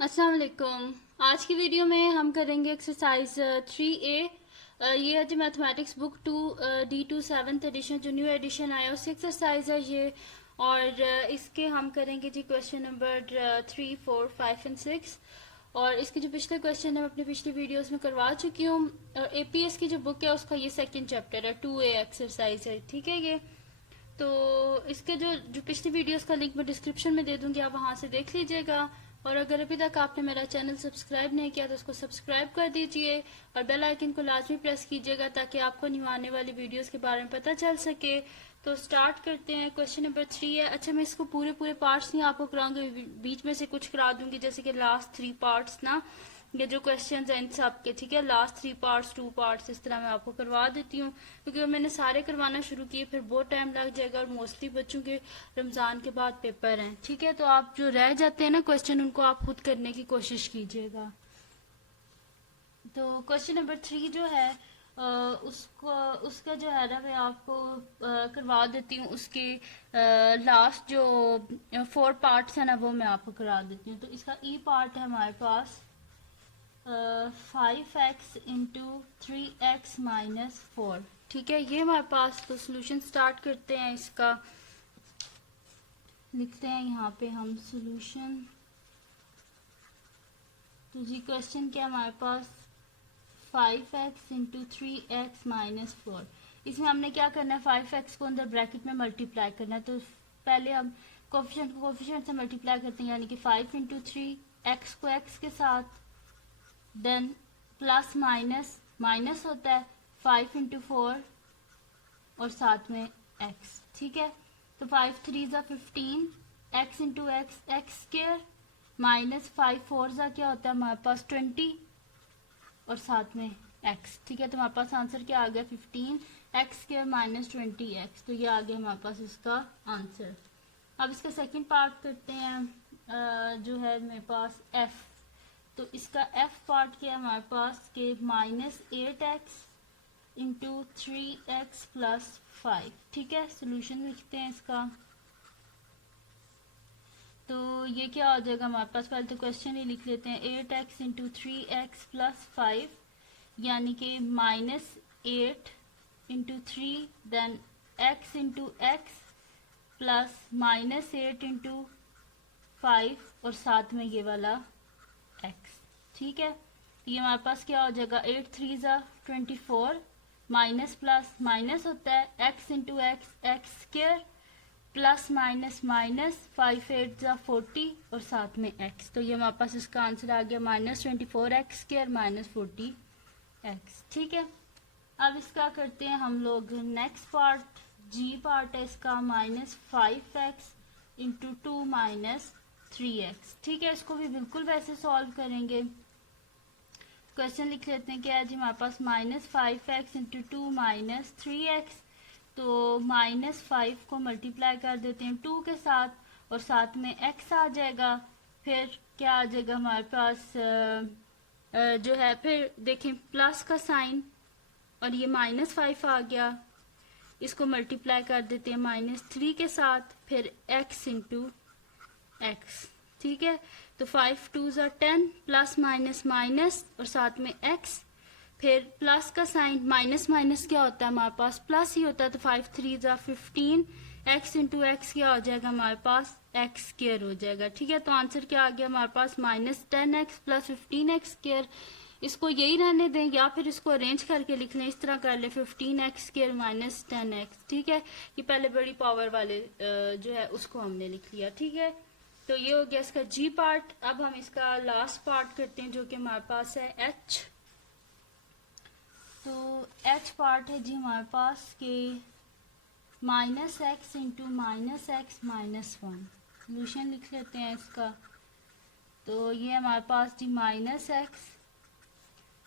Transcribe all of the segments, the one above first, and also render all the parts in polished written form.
अस्सलाम वालेकुम। आज की वीडियो में हम करेंगे एक्सरसाइज 3A। ये है जी mathematics book 2D2 7th edition, जो न्यू एडिशन आया उसकी एक्सरसाइज है ये। और इसके हम करेंगे जी क्वेश्चन नंबर 3, 4, 5 एंड 6। और इसके जो पिछले क्वेश्चन है मैं अपनी पिछली वीडियोस में करवा चुकी हूँ। और APS की जो बुक है उसका ये सेकंड चैप्टर है, 2A एक्सरसाइज है, ठीक है ये। तो इसके जो जो पिछली वीडियोस का लिंक मैं डिस्क्रिप्शन में दे दूंगी, आप वहां से देख लीजिएगा। और अगर अभी तक आपने मेरा चैनल सब्सक्राइब नहीं किया तो उसको सब्सक्राइब कर दीजिए और बेल आइकन को लाजमी प्रेस कीजिएगा ताकि आपको न्यू आने वाली वीडियोस के बारे में पता चल सके। तो स्टार्ट करते हैं। क्वेश्चन नंबर 3 है। अच्छा, मैं इसको पूरे पूरे पार्ट्स नहीं आपको कराऊंगी, बीच में से कुछ करा दूंगी, जैसे कि लास्ट 3 पार्ट्स ना, ये जो क्वेश्चंस हैं इन सब के, ठीक है। लास्ट 3 पार्ट्स, 2 पार्ट्स, इस तरह मैं आपको करवा देती हूँ, क्योंकि अगर मैंने सारे करवाना शुरू किए फिर बहुत टाइम लग जाएगा और मोस्टली बच्चों के रमज़ान के बाद पेपर हैं, ठीक है। तो आप जो रह जाते हैं ना क्वेश्चन, उनको आप खुद करने की कोशिश कीजिएगा। तो क्वेश्चन नंबर 3 जो है उसको उसका जो है ना मैं आपको करवा देती हूँ। उसके लास्ट जो 4 पार्ट्स है ना वो मैं आपको करा देती हूँ। तो इसका ई पार्ट है हमारे पास 5x इंटू 3x-4, ठीक है, ये हमारे पास। तो सोल्यूशन स्टार्ट करते हैं इसका। लिखते हैं यहाँ पे हम सोल्यूशन। तो जी क्वेश्चन क्या हमारे पास 5x इंटू 3x-4। इसमें हमने क्या करना है, 5x को अंदर ब्रैकेट में मल्टीप्लाई करना है। तो पहले हम कोफिशिएंट से मल्टीप्लाई करते हैं, यानी कि 5 इंटू 3, एक्स को एक्स के साथ, देन प्लस माइनस माइनस होता है 5 इंटू 4 और साथ में x, ठीक है। तो 5 3 ज़ा 15, x into X x square, minus 5 4 ज़ा क्या होता है हमारे पास 20 और साथ में x, ठीक है। तो हमारे पास आंसर क्या आ गया 15 एक्स स्केयर माइनस 20x। तो ये आ गया हमारे पास इसका आंसर। अब इसका सेकंड पार्ट करते हैं। जो है मेरे पास f। तो इसका f पार्ट क्या है हमारे पास के -8x इंटू 3x प्लस 5, ठीक है। सोल्यूशन लिखते हैं इसका। तो ये क्या हो जाएगा हमारे पास, पहले तो क्वेश्चन ही लिख लेते हैं। 8x इंटू 3x प्लस 5, यानी कि -8 into 3, then x into x plus -8 into 5 और साथ में ये वाला x, ठीक है। तो ये हमारे पास क्या हो जाएगा 8 3 ज़ा 24, माइनस प्लस माइनस होता है x into X x square plus minus minus 5 8 ज़ा 40 और साथ में x। तो ये हमारे पास इसका आंसर आ गया -24x² -40x, ठीक है। अब इसका करते हैं हम लोग नेक्स्ट पार्ट। जी पार्ट है इसका -5x इंटू 2 -3x, ठीक है। इसको भी बिल्कुल वैसे सॉल्व करेंगे। क्वेश्चन लिख लेते हैं क्या है जी हमारे पास -5x इंटू 2 -3x। तो -5 को मल्टीप्लाई कर देते हैं 2 के साथ और साथ में x आ जाएगा। फिर क्या आ जाएगा हमारे पास जो है, फिर देखें प्लस का साइन और ये -5 आ गया। इसको मल्टीप्लाई कर देते हैं -3 के साथ, फिर x इंटू एक्स, ठीक है। तो 5 2 ज़ा 10, प्लस माइनस माइनस और साथ में x, फिर प्लस का साइन, माइनस माइनस क्या होता है हमारे पास प्लस ही होता है। तो 5 3 ज़ा 15, x इंटू एक्स क्या हो जाएगा हमारे पास एक्स स्क्र हो जाएगा, ठीक है। तो आंसर क्या आ गया हमारे पास -10x प्लस 15x स्क्र। इसको यही रहने दें या फिर इसको अरेंज करके लिख लें, इस तरह कर लें 15x स्क्र -10x, ठीक है। ये पहले बड़ी पावर वाले जो है उसको हमने लिख लिया, ठीक है। तो ये हो गया इसका जी पार्ट। अब हम इसका लास्ट पार्ट करते हैं जो कि हमारे पास है एच। तो एच पार्ट है जी हमारे पास के -x इंटू -x-1। सोल्यूशन लिख लेते हैं इसका। तो ये हमारे पास जी -x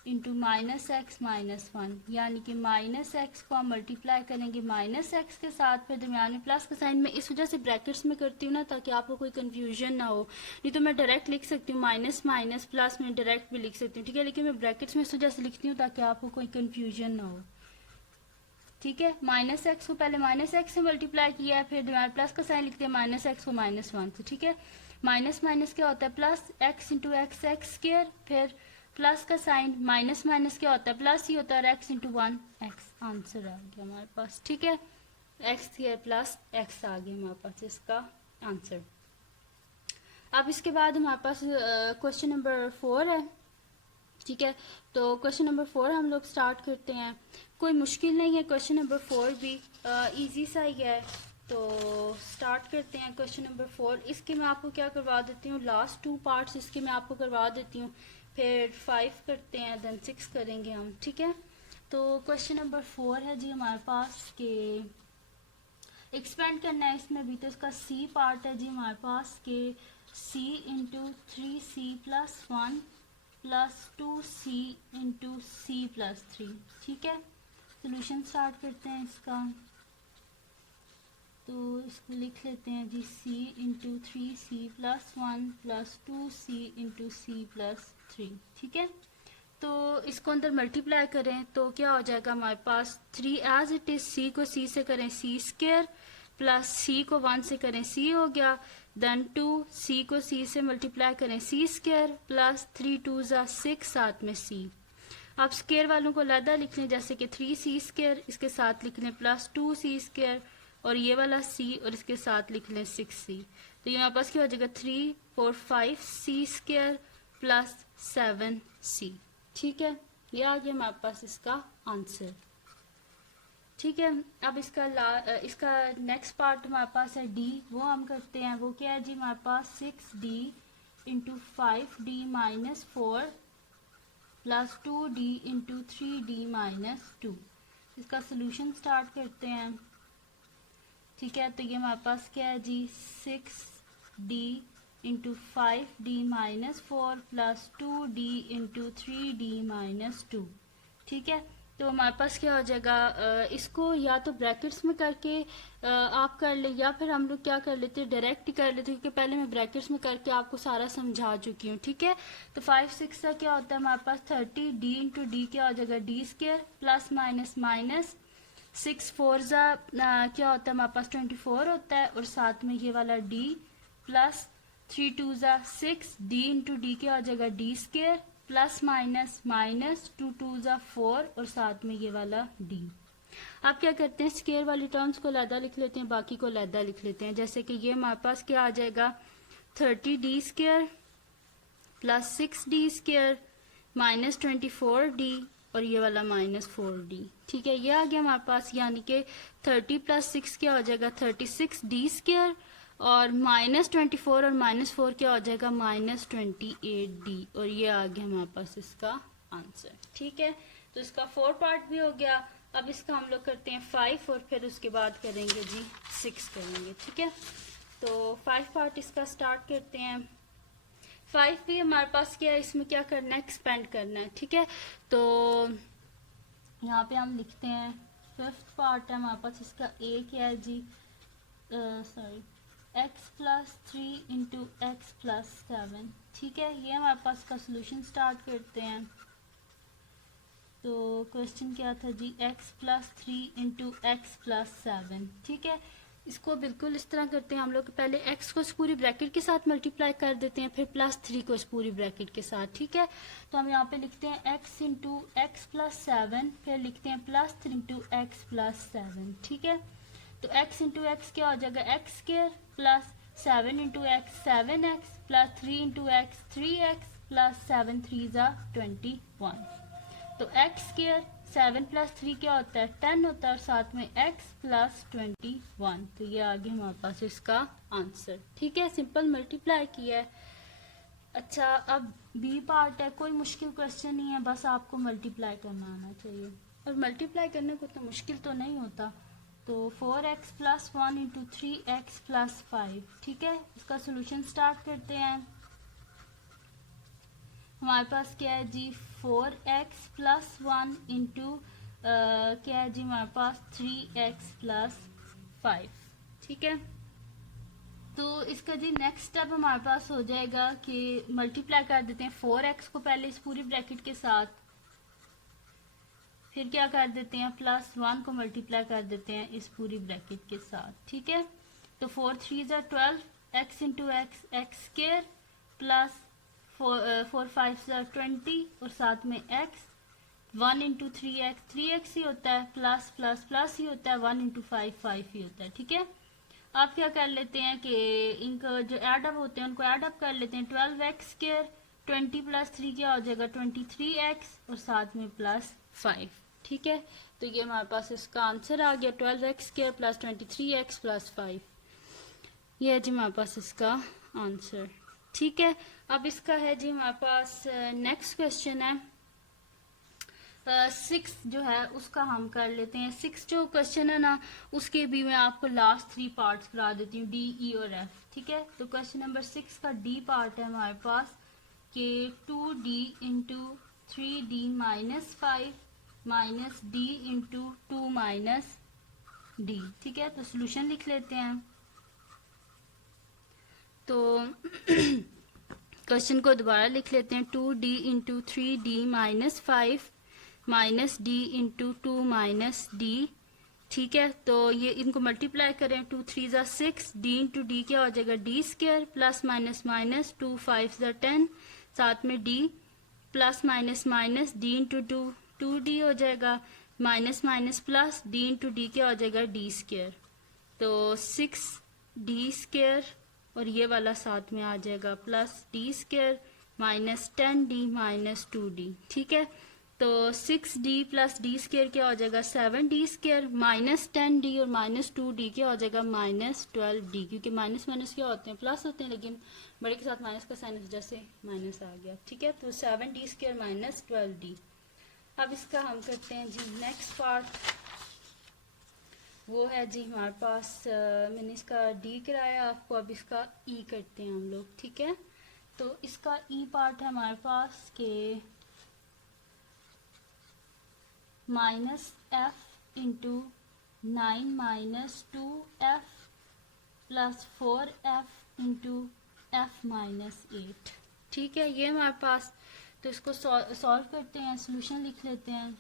इंटू -x-1, यानी कि -x को हम मल्टीप्लाई करेंगे -x के साथ, फिर दरमियान में प्लस का साइन। मैं इस वजह से ब्रैकेट्स में करती हूँ ना ताकि आपको कोई कंफ्यूजन ना हो, नहीं तो मैं डायरेक्ट लिख सकती हूँ माइनस माइनस प्लस में डायरेक्ट भी लिख सकती हूँ, ठीक है। लेकिन मैं ब्रैकेट्स में इस वजह से लिखती हूँ ताकि आपको कोई कंफ्यूजन ना हो, ठीक है। -x को पहले -x से मल्टीप्लाई किया है, फिर दरमियान प्लस का साइन लिखते हैं -x को -1 से, ठीक है। माइनस माइनस क्या होता है plus, X into X X square, फिर प्लस का साइन, माइनस माइनस क्या होता है प्लस ही होता है, X into one X. Answer आ गया हमारे पास, ठीक है, एक्स स्क्वायर प्लस एक्स आ गया हमारे पास इसका आंसर। अब इसके बाद हमारे पास क्वेश्चन नंबर 4 है, ठीक है। तो क्वेश्चन नंबर 4 हम लोग स्टार्ट करते हैं। कोई मुश्किल नहीं है, क्वेश्चन नंबर 4 भी इजी सा ही है। तो स्टार्ट करते हैं क्वेश्चन नंबर 4। इसके मैं आपको क्या करवा देती हूँ, लास्ट 2 पार्ट्स इसके मैं आपको करवा देती हूँ, फिर 5 करते हैं, देन 6 करेंगे हम, ठीक है। तो क्वेश्चन नंबर 4 है जी हमारे पास के एक्सपेंड करना है इसमें भी, तो इसका सी पार्ट है जी हमारे पास के C into 3c plus 1 plus 2c into C plus 3, ठीक है। सोल्यूशन स्टार्ट करते हैं इसका, तो इसको लिख लेते हैं जी c into 3c plus 1 plus 2c into C plus 3, ठीक है। तो इसको अंदर मल्टीप्लाई करें तो क्या हो जाएगा हमारे पास 3 एज इट इज, c को c से करें c स्क्वायर प्लस c को 1 से करें c हो गया, देन 2 c को c से मल्टीप्लाई करें c स्क्वायर प्लस 3 2 जा 6 साथ में c। आप स्क्वायर वालों को अलग लिख लें, जैसे कि 3c स्क्वायर, इसके साथ लिख लें प्लस 2c स्क्वायर, और ये वाला c और इसके साथ लिख लें 6c। तो ये हमारे पास क्या हो जाएगा 3 4 5c स्क्वायर प्लस 7c, ठीक है। ये आ गया हमारे पास इसका आंसर, ठीक है। अब इसका नेक्स्ट पार्ट हमारे पास है डी, वो हम करते हैं। वो क्या है जी हमारे पास 6d into 5d minus 4 plus 2d into 3d minus 2। इसका सोल्यूशन स्टार्ट करते हैं, ठीक है। तो ये हमारे पास क्या है जी 6d into 5d minus 4 plus 2d into 3d minus 2, ठीक है। तो हमारे पास क्या हो जाएगा, इसको या तो ब्रैकेट्स में करके आप कर ले, या फिर हम लोग क्या कर लेते हैं डायरेक्ट कर लेते हैं, क्योंकि पहले मैं ब्रैकेट्स में करके आपको सारा समझा चुकी हूँ, ठीक है। तो 5 6 का क्या होता है हमारे पास 30d इंटू डी क्या हो जाएगा D square plus minus minus 6 4 जा क्या होता है हमारे पास 24 होता है, और साथ में ये वाला d प्लस 3 2 जा 6 d इंटू डी क्या हो जाएगा D square plus minus minus 2 2 जा 4, और साथ में ये वाला d। आप क्या करते हैं स्क्वायर वाली टर्म्स को अलग लिख लेते हैं, बाकी को अलग लिख लेते हैं। जैसे कि ये हमारे पास क्या आ जाएगा 30d square plus 6d square minus 24d, और ये वाला माइनस 4d, ठीक है। ये आ गया हमारे पास, यानी कि 30 प्लस 6 क्या हो जाएगा 36d स्क्वायर, और माइनस 24 और माइनस 4 क्या हो जाएगा माइनस 28d, और ये आ गया हमारे पास इसका आंसर, ठीक है। तो इसका 4 पार्ट भी हो गया। अब इसका हम लोग करते हैं 5, और फिर उसके बाद करेंगे जी 6 करेंगे, ठीक है। तो 5 पार्ट इसका स्टार्ट करते हैं। 5 भी हमारे पास क्या है, इसमें क्या करना है एक्सपेंड करना है, ठीक है। तो यहाँ पे हम लिखते हैं 5th पार्ट है हमारे पास, इसका a क्या है जी sorry x plus 3 into x plus 7, ठीक है। ये हमारे पास का सोल्यूशन स्टार्ट करते हैं। तो क्वेश्चन क्या था जी x plus 3 into x plus 7, ठीक है। इसको बिल्कुल इस तरह करते हैं हम लोग, पहले x को इस पूरी ब्रैकेट के साथ मल्टीप्लाई कर देते हैं, फिर प्लस 3 को इस पूरी ब्रैकेट के साथ, ठीक है। तो हम यहाँ पे लिखते हैं x इंटू एक्स प्लस 7, फिर लिखते हैं प्लस 3 इंटू एक्स प्लस 7, ठीक है। तो x इंटू एक्स क्या हो जाएगा x square plus 7 into x 7x plus 3 into x 3x plus 7 3 जा 21। तो x स्क्वायर 7 प्लस 3 क्या होता है 10 होता है, और साथ में x प्लस 21। तो ये आगे हमारे पास इसका आंसर, ठीक है। सिंपल मल्टीप्लाई किया है। अच्छा, अब बी पार्ट है, कोई मुश्किल क्वेश्चन नहीं है, बस आपको मल्टीप्लाई करना आना चाहिए, और मल्टीप्लाई करने को तो मुश्किल तो नहीं होता। तो 4x plus 1 into 3x plus 5, ठीक है। इसका सोल्यूशन स्टार्ट करते हैं। हमारे पास क्या है जी 4x प्लस 1 इंटू क्या है जी हमारे पास 3x प्लस 5, ठीक है। तो इसका जी नेक्स्ट स्टेप हमारे पास हो जाएगा कि मल्टीप्लाई कर देते हैं 4x को पहले इस पूरी ब्रैकेट के साथ, फिर क्या कर देते हैं प्लस 1 को मल्टीप्लाई कर देते हैं इस पूरी ब्रैकेट के साथ, ठीक है। तो 4 3 जा 12 x into X x square plus 4 5 20 और साथ में एक्स 1 इंटू 3 एक्स ही होता है प्लस प्लस प्लस ही होता है 1 इंटू 5 5 ही होता है। ठीक है, आप क्या कर लेते हैं कि इनको जो एडअप होते हैं उनको एडअप कर लेते हैं। 12 एक्स स्केयर 20 प्लस 3 क्या हो जाएगा 23 एक्स और साथ में प्लस 5। ठीक है, तो ये हमारे पास इसका आंसर आ गया 12 x square plus 23 x plus 5। ये है जी हमारे पास इसका आंसर। ठीक है, अब इसका है जी हमारे पास नेक्स्ट क्वेश्चन है 6 जो है उसका हम कर लेते हैं। 6 जो क्वेश्चन है ना उसके भी मैं आपको लास्ट 3 पार्ट्स करा देती हूँ, डी ई और एफ। ठीक है, तो क्वेश्चन नंबर 6 का डी पार्ट है हमारे पास कि 2d into 3d minus 5 minus D into 2 minus D. ठीक है, तो सोल्यूशन लिख लेते हैं। तो क्वेश्चन को दोबारा लिख लेते हैं 2d into 3d minus 5 minus D into 2 minus D. ठीक है, तो ये इनको मल्टीप्लाई करें 2 3 ज़ा 6 डी इंटू डी क्या हो जाएगा D square plus minus minus 2 5 ज़ा 10 साथ में D plus minus minus D into 2 2d हो जाएगा minus minus plus D into D क्या हो जाएगा डी स्क्वायर। तो 6d स्क्वायर और ये वाला साथ में आ जाएगा plus D square minus 10d minus 2d। ठीक है, तो 6d प्लस डी स्क्वायर क्या हो जाएगा 7d स्क्वायर माइनस 10d और माइनस 2d क्या हो जाएगा माइनस 12d, क्योंकि माइनस माइनस क्या होते हैं प्लस होते हैं लेकिन बड़े के साथ माइनस का साइन इस वजह से माइनस आ गया। ठीक है, तो 7d स्क्वायर माइनस 12d। अब इसका हम करते हैं जी नेक्स्ट पार्ट, वो है जी हमारे पास मैंने इसका डी कराया आपको, अब इसका ई करते हैं हम लोग। ठीक है, तो इसका ई पार्ट है हमारे पास के minus F into 9 minus 2f plus 4f into F minus 8। ठीक है, ये हमारे पास, तो इसको सॉल्व करते हैं, सोल्यूशन लिख लेते हैं।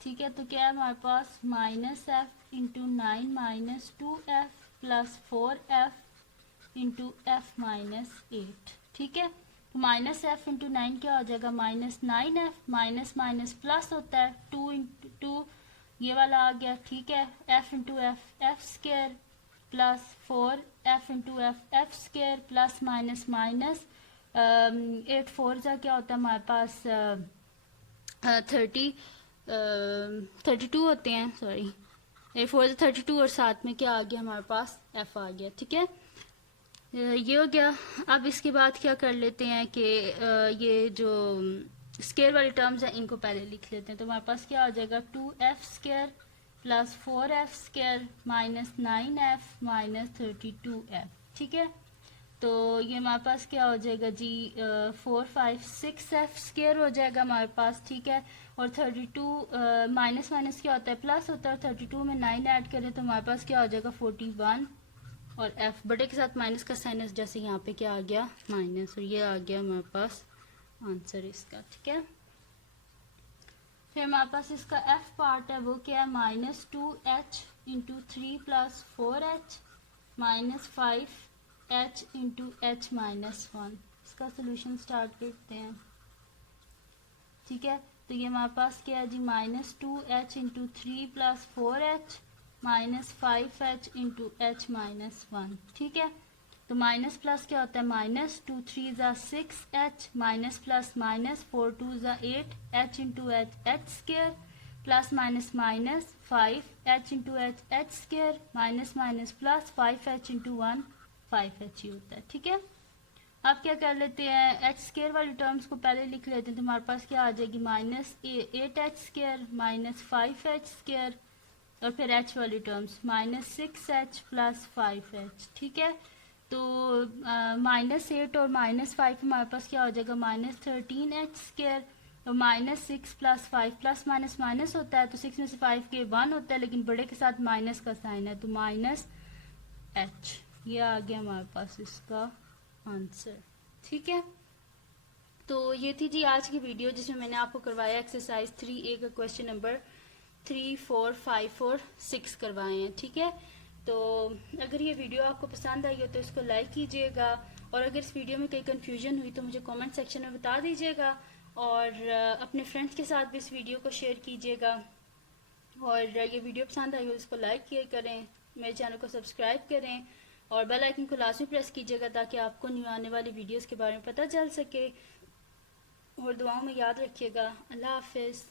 ठीक है, तो क्या है हमारे पास minus F into 9 minus 2f plus 4f into F minus 8। ठीक है, तो माइनस एफ इंटू 9 क्या हो जाएगा minus 9f minus minus plus होता है 2 इंटू 2 ये वाला आ गया। ठीक है, F into F F square plus 4f into F F square plus minus minus 8 4 जा क्या होता है हमारे पास 32 होते हैं, सॉरी 8 4 32 और साथ में क्या आ गया हमारे पास f आ गया। ठीक है, ये हो गया। अब इसके बाद क्या कर लेते हैं कि ये जो स्क्वायर वाली टर्म्स हैं इनको पहले लिख लेते हैं। तो हमारे पास क्या हो जाएगा 2f square plus 4f square minus 9f minus 32f। ठीक है, तो ये हमारे पास क्या हो जाएगा जी 4 5 6f स्क्वायर हो जाएगा हमारे पास। ठीक है, और 32 माइनस माइनस क्या होता है प्लस होता है, 32 में 9 ऐड करें तो हमारे पास क्या हो जाएगा 41 और f बड़े के साथ माइनस का साइन जैसे यहाँ पे क्या आ गया माइनस, और ये आ गया हमारे पास आंसर इसका। ठीक है, फिर हमारे पास इसका f पार्ट है वो क्या है minus 2h into 3 plus 4h minus 5h into h minus 1। इसका सोल्यूशन स्टार्ट करते हैं। ठीक है, तो ये हमारे पास क्या है जी minus 2h into 3 plus 4h minus 5h into h minus 1। ठीक है, तो माइनस प्लस क्या होता है माइनस 2 3 ज़ा 6h माइनस प्लस माइनस 4 2 ज़ा 8h into h square plus minus minus 5h into h square minus minus plus 5h into 1 5h ही होता है। ठीक है, अब क्या कर लेते हैं h स्क्वायर वाली टर्म्स को पहले लिख लेते हैं। तो हमारे पास क्या आ जाएगी minus 8h square minus 5h square और फिर h वाली terms minus 6h plus 5h। ठीक है, तो माइनस 8 और माइनस 5 हमारे पास क्या हो जाएगा माइनस 13h स्क्वायर और minus 6 plus 5 plus minus minus होता है, तो 6 में से 5 के 1 होता है लेकिन बड़े के साथ माइनस का साइन है तो माइनस h। ये आ गया हमारे पास इसका आंसर। ठीक है, तो ये थी जी आज की वीडियो जिसमें मैंने आपको करवाया एक्सरसाइज 3A का क्वेश्चन नंबर 3 4 5 और 6 करवाए हैं। ठीक है, तो अगर ये वीडियो आपको पसंद आई हो तो इसको लाइक कीजिएगा, और अगर इस वीडियो में कोई कन्फ्यूजन हुई तो मुझे कमेंट सेक्शन में बता दीजिएगा, और अपने फ्रेंड्स के साथ भी इस वीडियो को शेयर कीजिएगा। और ये वीडियो पसंद आई हो इसको लाइक किया करें, मेरे चैनल को सब्सक्राइब करें, और बेल आइकन को लाजमी प्रेस कीजिएगा ताकि आपको न्यू आने वाली वीडियोस के बारे में पता चल सके। और दुआओं में याद रखिएगा। अल्लाह हाफिज़।